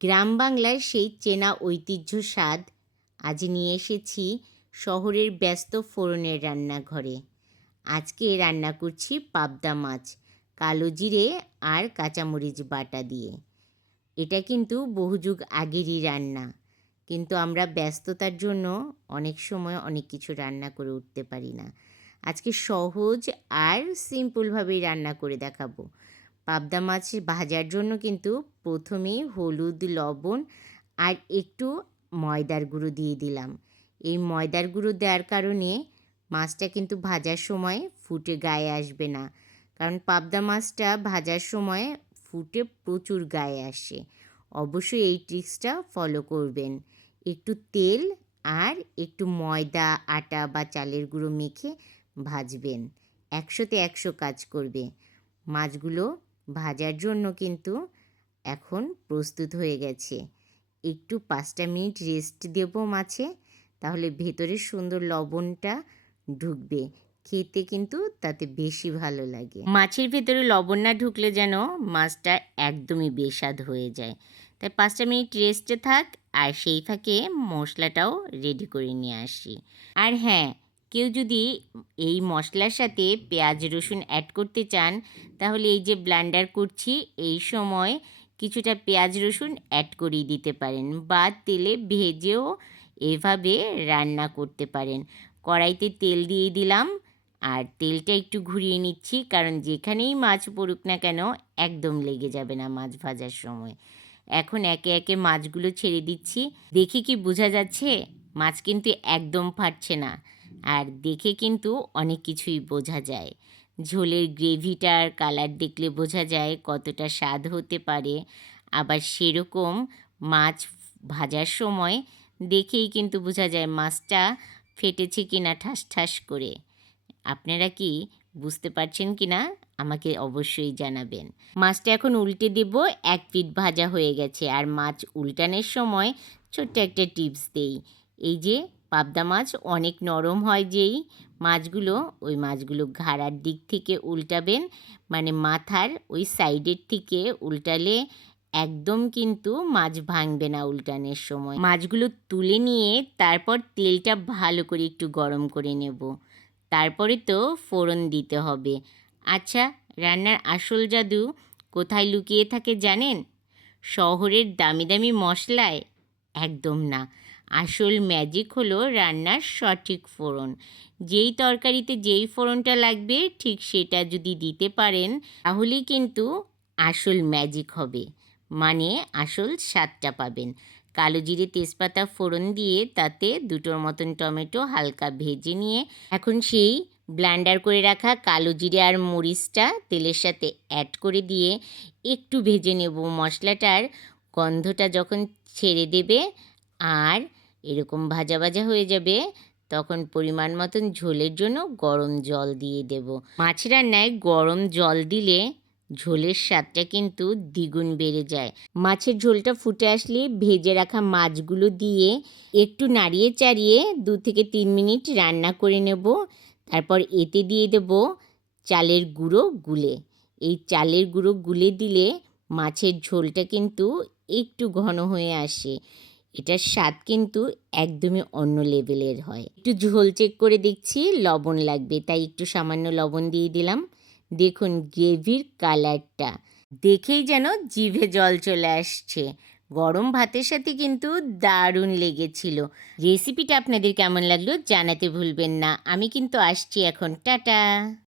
গ্রাম বাংলার সেই চেনা ঐতিহ্য স্বাদ আজ নিয়ে এসেছি শহরের ব্যস্ত ফোড়নের রান্নাঘরে। আজকে রান্না করছি পাবদা মাছ কালো জিরে আর কাঁচামরিচ বাটা দিয়ে। এটা কিন্তু বহুযুগ আগেরই রান্না, কিন্তু আমরা ব্যস্ততার জন্য অনেক সময় অনেক কিছু রান্না করে উঠতে পারি না। আজকে সহজ আর সিম্পলভাবেই রান্না করে দেখাবো। পাবদা মাছ ভাজার জন্য কিন্তু প্রথমেই হলুদ, লবণ আর একটু ময়দার গুঁড়ো দিয়ে দিলাম। এই ময়দার গুঁড়ো দেওয়ার কারণে মাছটা কিন্তু ভাজার সময় ফুটে গায়ে আসবে না, কারণ পাবদা মাছটা ভাজার সময় ফুটে প্রচুর গায়ে আসে। অবশ্যই এই ট্রিক্সটা ফলো করবেন। একটু তেল আর একটু ময়দা, আটা বা চালের গুঁড়ো মেখে ভাজবেন। 100তে 100 কাজ করবে। মাছগুলো ভাজার জন্য কিন্তু এখন প্রস্তুত হয়ে গেছে। একটু 5টা মিনিট রেস্ট দেব মাছে, তাহলে ভেতরে সুন্দর লবণটা ঢুকবে। খেতে কিন্তু তাতে বেশি ভালো লাগে। মাছের ভেতরে লবণ না ঢুকলে যেন মাছটা একদমই বেস্বাদ হয়ে যায়। তাই 5টা মিনিট রেস্টে থাক, আর সেই ফাঁকে মশলাটাও রেডি করে নিয়ে আসি। আর হ্যাঁ, কেউ যদি এই মশলার সাথে পেঁয়াজ রসুন অ্যাড করতে চান, তাহলে এই যে ব্লেন্ডার করছি এই সময় কিছুটা পেঁয়াজ রসুন অ্যাড করিয়ে দিতে পারেন, বা তেলে ভেজেও এভাবে রান্না করতে পারেন। কড়াইতে তেল দিয়ে দিলাম, আর তেলটা একটু ঘুরিয়ে নিচ্ছি, কারণ যেখানেই মাছ পড়ুক না কেন একদম লেগে যাবে না মাছ ভাজার সময়। এখন একে একে মাছগুলো ছেড়ে দিচ্ছি। দেখে কি বোঝা যাচ্ছে? মাছ কিন্তু একদম ফাটছে না, আর দেখে কিন্তু অনেক কিছুই বোঝা যায়। ঝোলের গ্রেভিটার কালার দেখলে বোঝা যায় কতটা স্বাদ হতে পারে। আবার সেরকম মাছ ভাজার সময় দেখেই কিন্তু বোঝা যায় মাছটা ফেটেছে কিনা ঠাস ঠাস করে। আপনারা কি বুঝতে পারছেন কি না আমাকে অবশ্যই জানাবেন। মাছটা এখন উল্টে দেব। 1 পিঠ ভাজা হয়ে গেছে। আর মাছ উল্টানোর সময় ছোট্ট একটা টিপস দেই। এই যে পাবদা মাছ অনেক নরম হয় যেই মাছগুলো, ওই মাছগুলো ঘাড়ার দিক থেকে উল্টাবেন, মানে মাথার ওই সাইডের থেকে উল্টালে একদম কিন্তু মাছ ভাঙবে না উল্টানোর সময়। মাছগুলো তুলে নিয়ে তারপর তেলটা ভালো করে একটু গরম করে নেব। তারপরে তো ফোড়ন দিতে হবে। আচ্ছা, রান্নার আসল জাদু কোথায় লুকিয়ে থাকে জানেন? শহরের দামি দামি মশলায়? একদম না। আসল ম্যাজিক হলো রান্নার সঠিক ফোড়ন। যেই তরকারিতে যেই ফোড়নটা লাগবে ঠিক সেটা যদি দিতে পারেন, তাহলেই কিন্তু আসল ম্যাজিক হবে, মানে আসল স্বাদটা পাবেন। কালো জিরে তেজপাতা ফোড়ন দিয়ে তাতে 2টোর মতন টমেটো হালকা ভেজে নিয়ে এখন সেই ব্লেন্ডার করে রাখা কালো জিরে আর মরিচটা তেলের সাথে অ্যাড করে দিয়ে একটু ভেজে নেব। মশলাটার গন্ধটা যখন ছেড়ে দেবে আর এরকম ভাজা ভাজা হয়ে যাবে, তখন পরিমাণ মতন ঝোলের জন্য গরম জল দিয়ে দেব। মাছ রান্নায় গরম জল দিলে ঝোলের স্বাদটা কিন্তু দ্বিগুণ বেড়ে যায়। মাছের ঝোলটা ফুটে আসলে ভেজে রাখা মাছগুলো দিয়ে একটু নাড়িয়ে চাড়িয়ে 2 থেকে 3 মিনিট রান্না করে নেব। তারপর এতে দিয়ে দেব চালের গুঁড়ো গুলে। এই চালের গুঁড়ো গুলে দিলে মাছের ঝোলটা কিন্তু একটু ঘন হয়ে আসে। এটার স্বাদ কিন্তু একদমই অন্য লেভেলের হয়। একটু ঝোল চেক করে দেখছি লবণ লাগবে, তাই একটু সামান্য লবণ দিয়ে দিলাম। দেখুন গ্রেভির কালারটা দেখেই যেন জিভে জল চলে আসছে। গরম ভাতের সাথে কিন্তু দারুণ লেগেছিল। রেসিপিটা আপনাদের কেমন লাগলো জানাতে ভুলবেন না। আমি কিন্তু আসছি এখন, টাটা।